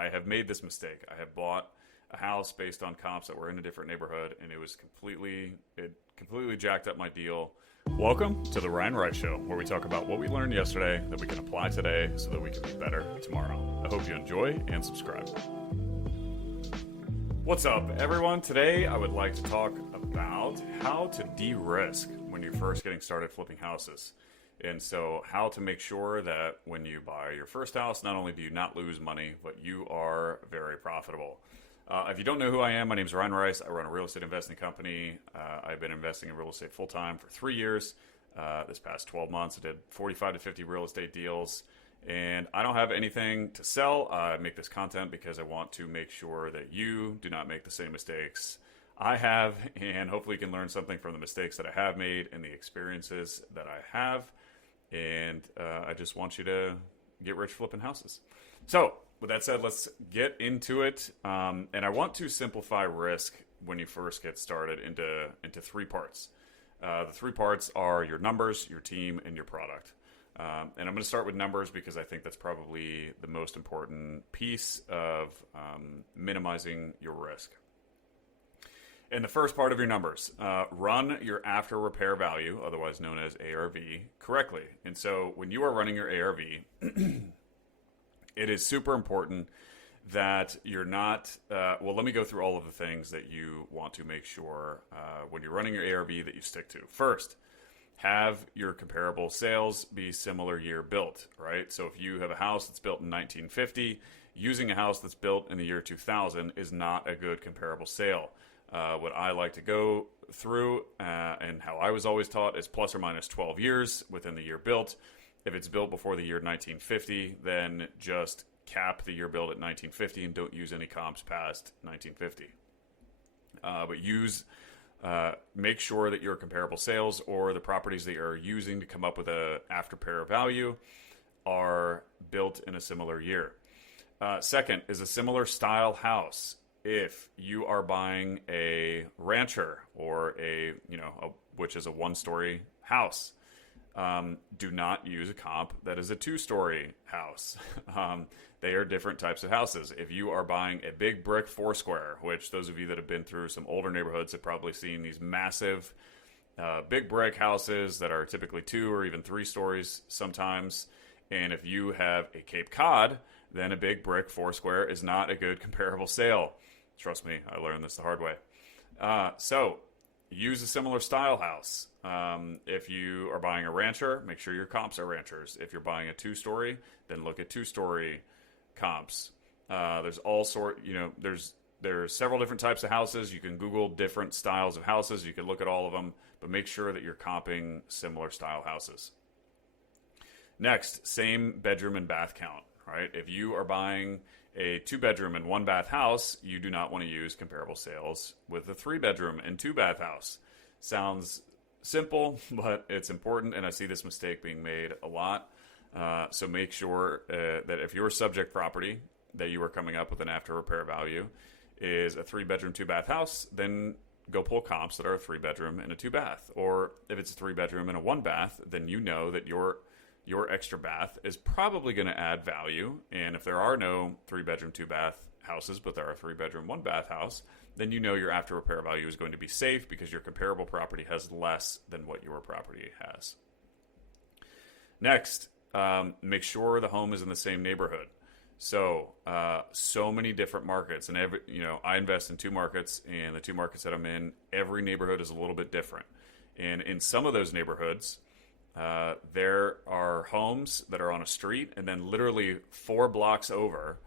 I have made this mistake. I have bought a house based on comps that were in a different neighborhood, and it completely jacked up my deal. Welcome to the Ryan Rice Show, where we talk about what we learned yesterday that we can apply today so that we can be better tomorrow. I hope you enjoy and subscribe. What's up, everyone? Today I would like to talk about how to de-risk when you're first getting started flipping houses. And so how to make sure that when you buy your first house, not only do you not lose money, but you are very profitable. If you don't know who I am, my name is Ryan Rice. I run a real estate investing company. I've been investing in real estate full-time for 3 years. This past 12 months, I did 45 to 50 real estate deals. And I don't have anything to sell. I make this content because I want to make sure that you do not make the same mistakes I have. And hopefully you can learn something from the mistakes that I have made and the experiences that I have. And I just want you to get rich flipping houses. So with that said, let's get into it. And I want to simplify risk when you first get started into three parts. The three parts are your numbers, your team, and your product. And I'm going to start with numbers because I think that's probably the most important piece of minimizing your risk. In the first part of your numbers, run your after repair value, otherwise known as ARV, correctly. And so when you are running your ARV, it is super important that you're not, let me go through all of the things that you want to make sure when you're running your ARV that you stick to. First, have your comparable sales be similar year built, right? So if you have a house that's built in 1950, using a house that's built in the year 2000 is not a good comparable sale. What I like to go through and how I was always taught is plus or minus 12 years within the year built. If it's built before the year 1950, then just cap the year built at 1950 and don't use any comps past 1950. But make sure that your comparable sales or the properties that you're using to come up with a after repair value are built in a similar year. Second is a similar style house. If you are buying a rancher or which is a one-story house, do not use a comp that is a two-story house. They are different types of houses. If you are buying a big brick Foursquare, which those of you that have been through some older neighborhoods have probably seen these massive big brick houses that are typically 2 or even 3 stories sometimes. And if you have a Cape Cod, then a big brick Foursquare is not a good comparable sale. Trust me, I learned this the hard way. So use a similar style house. If you are buying a rancher, make sure your comps are ranchers. If you're buying a 2-story, then look at 2-story comps. There's several different types of houses. You can Google different styles of houses. You can look at all of them, but make sure that you're comping similar style houses. Next, same bedroom and bath count, right? If you are buying a 2-bedroom and 1-bath house, you do not want to use comparable sales with a 3-bedroom and 2-bath house. Sounds simple, but it's important, and I see this mistake being made a lot. So make sure that if your subject property that you are coming up with an after repair value is a 3-bedroom, 2-bath house, then go pull comps that are a 3-bedroom and a 2-bath. Or if it's a 3-bedroom and a 1-bath, then you know that your extra bath is probably going to add value. And if there are no 3-bedroom, 2-bath houses, but there are a 3-bedroom, 1-bath house, then you know your after repair value is going to be safe because your comparable property has less than what your property has. Next, make sure the home is in the same neighborhood. So many different markets, and I invest in 2 markets, and the 2 markets that I'm in, every neighborhood is a little bit different. And in some of those neighborhoods, there are homes that are on a street, and then literally 4 blocks over,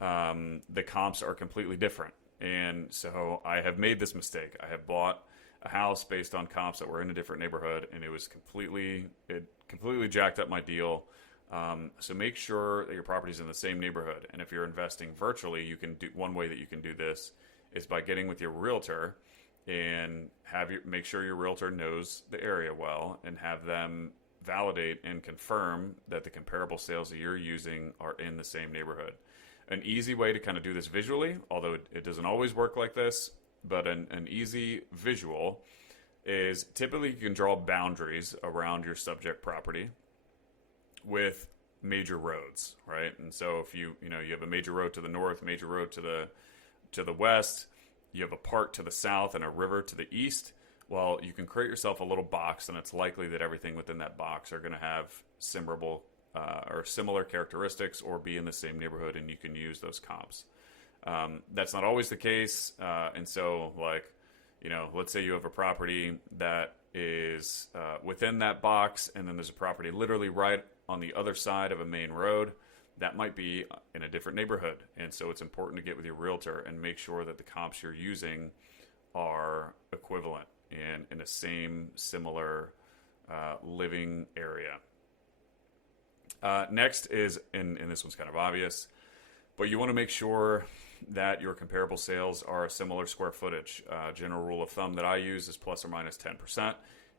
the comps are completely different. And so I have made this mistake. I have bought a house based on comps that were in a different neighborhood, and it completely jacked up my deal. So make sure that your property's in the same neighborhood. And if you're investing virtually, one way that you can do this is by getting with your realtor and make sure your realtor knows the area well and have them validate and confirm that the comparable sales that you're using are in the same neighborhood. An easy way to kind of do this visually, although it doesn't always work like this, but an easy visual is typically you can draw boundaries around your subject property with major roads, right? And so if you have a major road to the north, major road to the west, you have a park to the south and a river to the east. Well, you can create yourself a little box, and it's likely that everything within that box are going to have similar characteristics or be in the same neighborhood, and you can use those comps. That's not always the case, and so let's say you have a property that is within that box, and then there's a property literally right on the other side of a main road. That might be in a different neighborhood, and so it's important to get with your realtor and make sure that the comps you're using are equivalent and in the same similar living area. Next is, and this one's kind of obvious, but you want to make sure that your comparable sales are a similar square footage. General rule of thumb that I use is plus or minus 10%.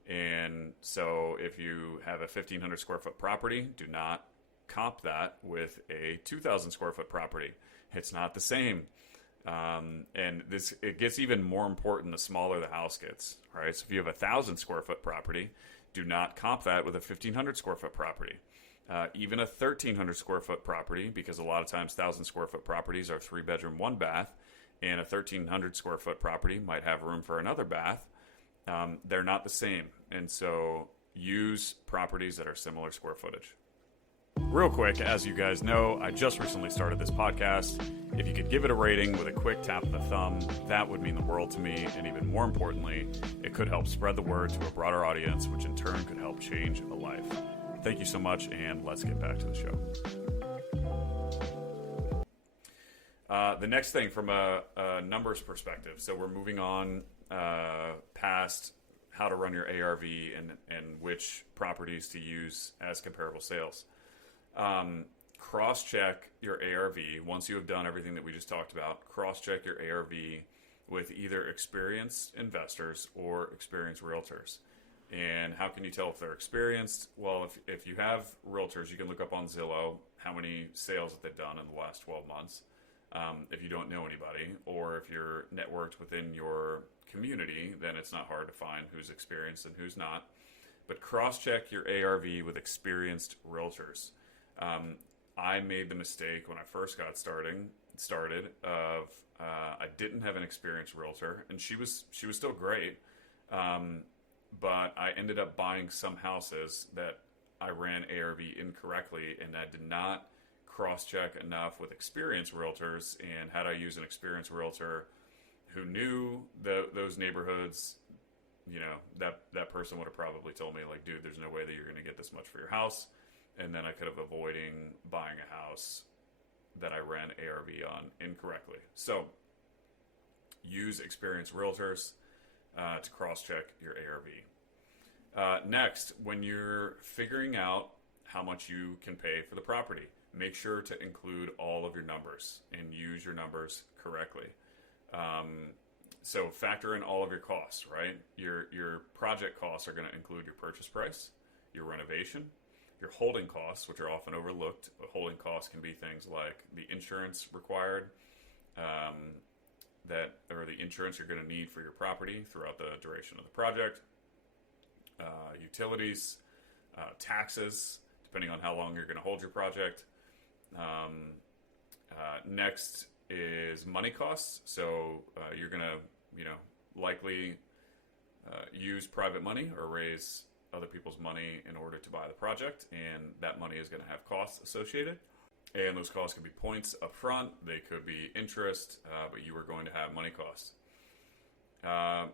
And so if you have a 1,500 square foot property, do not comp that with a 2,000 square foot property. It's not the same. And it gets even more important the smaller the house gets, right? So if you have a 1,000 square foot property, do not comp that with a 1,500 square foot property. Even a 1,300 square foot property, because a lot of times 1,000 square foot properties are 3-bedroom, 1 bath, and a 1,300 square foot property might have room for another bath. They're not the same. And so use properties that are similar square footage. Real quick, as you guys know, I just recently started this podcast. If you could give it a rating with a quick tap of the thumb, that would mean the world to me. And even more importantly, it could help spread the word to a broader audience, which in turn could help change a life. Thank you so much, and let's get back to the show. The next thing from a numbers perspective, so we're moving on past how to run your ARV and which properties to use as comparable sales. Cross-check your ARV. Once you have done everything that we just talked about, cross-check your ARV with either experienced investors or experienced realtors. And how can you tell if they're experienced? Well, if you have realtors, you can look up on Zillow how many sales that they've done in the last 12 months. If you don't know anybody, or if you're networked within your community, then it's not hard to find who's experienced and who's not. But cross-check your ARV with experienced realtors. I made the mistake when I first got started of I didn't have an experienced realtor, and she was still great. But I ended up buying some houses that I ran ARV incorrectly, and I did not cross-check enough with experienced realtors. And had I used an experienced realtor who knew those neighborhoods, that person would have probably told me, like, dude, there's no way that you're going to get this much for your house. And then I could have avoided buying a house that I ran ARV on incorrectly. So use experienced realtors to cross-check your ARV. Next, when you're figuring out how much you can pay for the property, make sure to include all of your numbers and use your numbers correctly. So factor in all of your costs, right? Your project costs are going to include your purchase price, your renovation, your holding costs, which are often overlooked. Holding costs can be things like the insurance required, the insurance you're going to need for your property throughout the duration of the project, utilities, taxes, depending on how long you're going to hold your project. Next is money costs. So you're going to, likely use private money or raise other people's money in order to buy the project, and that money is going to have costs associated. And those costs could be points up front, they could be interest, but you are going to have money costs.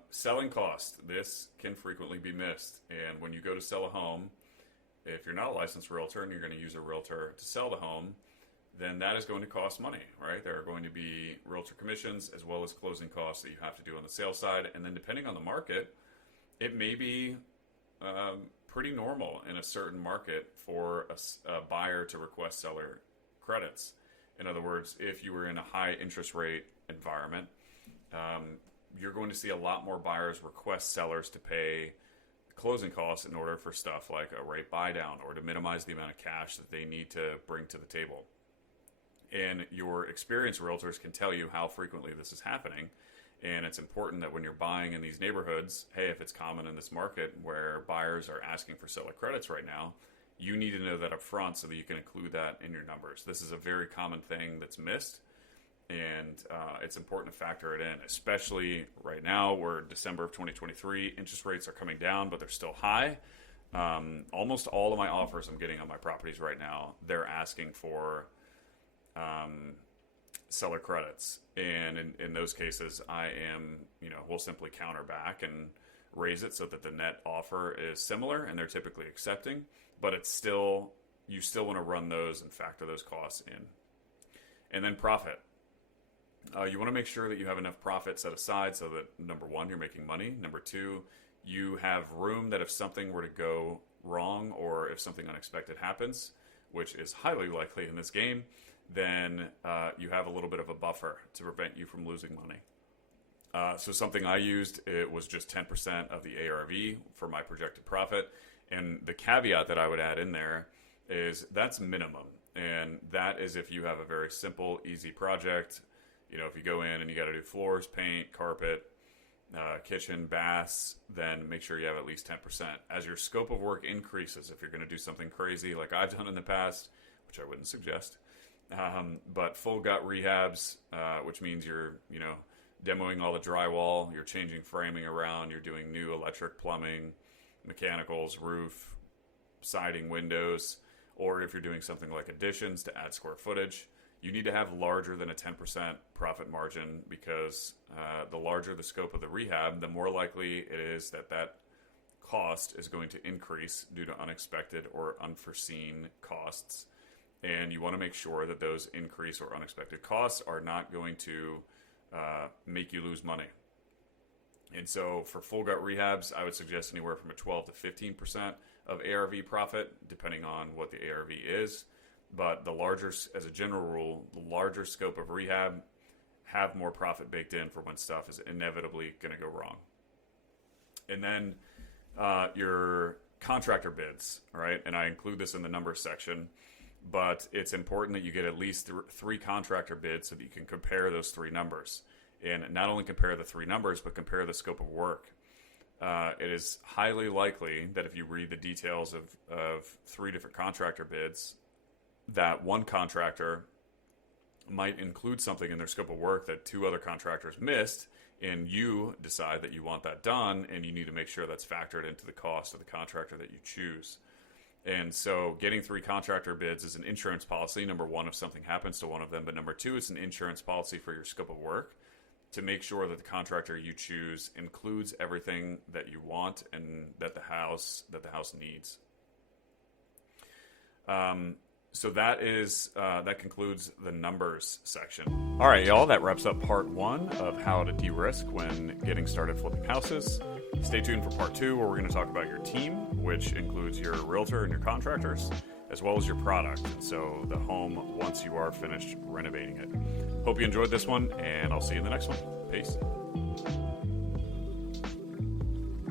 Selling costs, this can frequently be missed. And when you go to sell a home, if you're not a licensed realtor and you're going to use a realtor to sell the home, then that is going to cost money, right? There are going to be realtor commissions as well as closing costs that you have to do on the sales side. And then depending on the market, it may be pretty normal in a certain market for a buyer to request seller credits. In other words, if you were in a high interest rate environment, you're going to see a lot more buyers request sellers to pay closing costs in order for stuff like a rate buy down or to minimize the amount of cash that they need to bring to the table. And your experienced realtors can tell you how frequently this is happening. And it's important that when you're buying in these neighborhoods, hey, if it's common in this market where buyers are asking for seller credits right now, you need to know that up front so that you can include that in your numbers. This is a very common thing that's missed, and it's important to factor it in, especially right now. We're December of 2023. Interest rates are coming down, but they're still high. Almost all of my offers I'm getting on my properties right now, they're asking for seller credits. And in those cases, we'll simply counter back and raise it so that the net offer is similar and they're typically accepting, but you still want to run those and factor those costs in. And then profit. You want to make sure that you have enough profit set aside so that, number one, you're making money. Number two, you have room that if something were to go wrong or if something unexpected happens, which is highly likely in this game, then you have a little bit of a buffer to prevent you from losing money. So something I used, it was just 10% of the ARV for my projected profit. And the caveat that I would add in there is that's minimum. And that is if you have a very simple, easy project. If you go in and you got to do floors, paint, carpet, kitchen, baths, then make sure you have at least 10%. As your scope of work increases, if you're going to do something crazy like I've done in the past, which I wouldn't suggest, but full gut rehabs, which means you're, demoing all the drywall, you're changing framing around, you're doing new electric, plumbing, mechanicals, roof, siding, windows, or if you're doing something like additions to add square footage, you need to have larger than a 10% profit margin, because the larger the scope of the rehab, the more likely it is that cost is going to increase due to unexpected or unforeseen costs. And you want to make sure that those increase or unexpected costs are not going to make you lose money. And so for full gut rehabs, I would suggest anywhere from a 12 to 15% of ARV profit, depending on what the ARV is. But as a general rule, the larger scope of rehab have more profit baked in for when stuff is inevitably going to go wrong. And then your contractor bids, right? And I include this in the numbers section, but it's important that you get at least three contractor bids so that you can compare those three numbers. And not only compare the three numbers, but compare the scope of work. It is highly likely that if you read the details of three different contractor bids, that one contractor might include something in their scope of work that two other contractors missed, and you decide that you want that done, and you need to make sure that's factored into the cost of the contractor that you choose. And so getting three contractor bids is an insurance policy, number one, if something happens to one of them, but number two, it's an insurance policy for your scope of work to make sure that the contractor you choose includes everything that you want and that the house needs. So that concludes the numbers section. All right, y'all, that wraps up part one of how to de-risk when getting started flipping houses. Stay tuned for part two, where we're going to talk about your team, which includes your realtor and your contractors, as well as your product. And so the home once you are finished renovating it. Hope you enjoyed this one, and I'll see you in the next one. Peace.